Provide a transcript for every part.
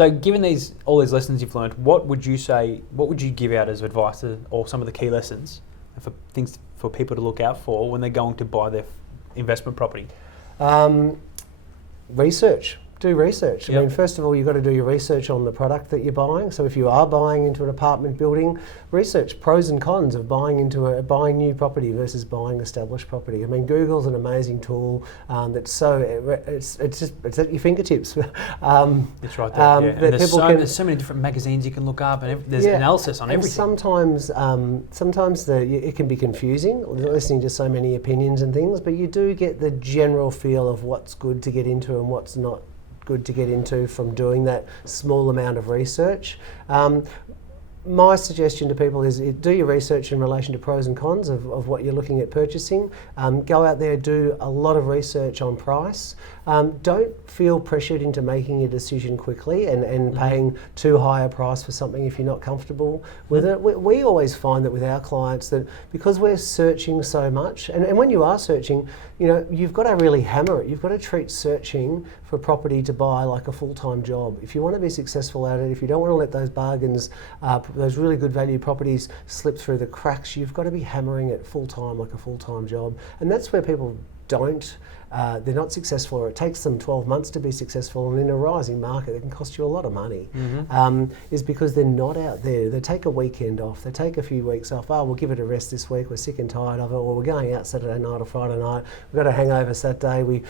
So given all these lessons you've learned, what would you give out as advice or some of the key lessons for things for people to look out for when they're going to buy their investment property? Research. Do research. Yep. I mean, first of all, you've got to do your research on the product that you're buying. So if you are buying into an apartment building, research pros and cons of buying new property versus buying established property. I mean, Google's an amazing tool it's at your fingertips. It's right there. And there's so many different magazines you can look up, and there's analysis on everything. Sometimes it can be confusing listening to so many opinions and things, but you do get the general feel of what's good to get into and what's not good to get into from doing that small amount of research. My suggestion to people is do your research in relation to pros and cons of what you're looking at purchasing. Go out there, do a lot of research on price. Don't feel pressured into making a decision quickly and paying too high a price for something if you're not comfortable with it. We always find that with our clients that because we're searching so much, and when you are searching, you've got to really hammer it. You've got to treat searching for property to buy like a full-time job. If you want to be successful at it, if you don't want to let those bargains, those really good value properties slip through the cracks, you've got to be hammering it full-time like a full-time job. And that's where people they're not successful, or it takes them 12 months to be successful, and in a rising market that can cost you a lot of money, is because they're not out there. They take a weekend off, they take a few weeks off. We'll give it a rest this week, we're sick and tired of it, or we're going out Saturday night or Friday night, we've got a hangover Saturday, we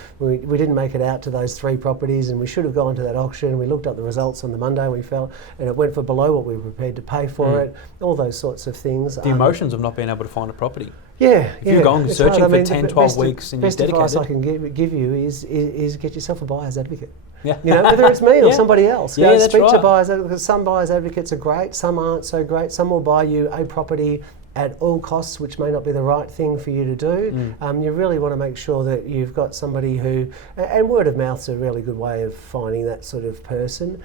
didn't make it out to those 3 properties and we should have gone to that auction, we looked up the results on the Monday, and it went for below what we were prepared to pay for it, all those sorts of things. The emotions of not being able to find a property. If you're going searching for 10, 12 weeks and you're dedicated. Best advice I can give you is get yourself a buyer's advocate. Yeah. Whether it's me or somebody else. That's speak right. to buyers advocates, because some buyer's advocates are great, some aren't so great. Some will buy you a property at all costs, which may not be the right thing for you to do. You really want to make sure that you've got somebody and word of mouth's a really good way of finding that sort of person,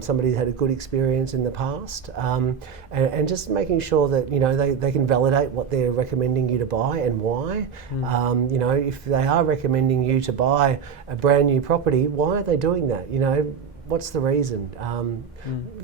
somebody who's had a good experience in the past, and just making sure that they can validate what they're recommending you to buy and why. If they are recommending you to buy a brand new property, why are they doing that? What's the reason?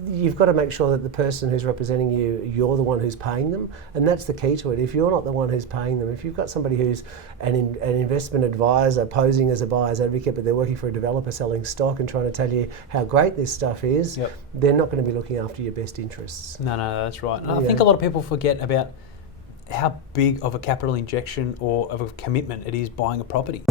You've got to make sure that the person who's representing you, you're the one who's paying them, and that's the key to it. If you're not the one who's paying them, if you've got somebody who's an investment advisor posing as a buyer's advocate, but they're working for a developer selling stock and trying to tell you how great this stuff is, they're not going to be looking after your best interests. No, that's right. And I think a lot of people forget about how big of a capital injection or of a commitment it is buying a property.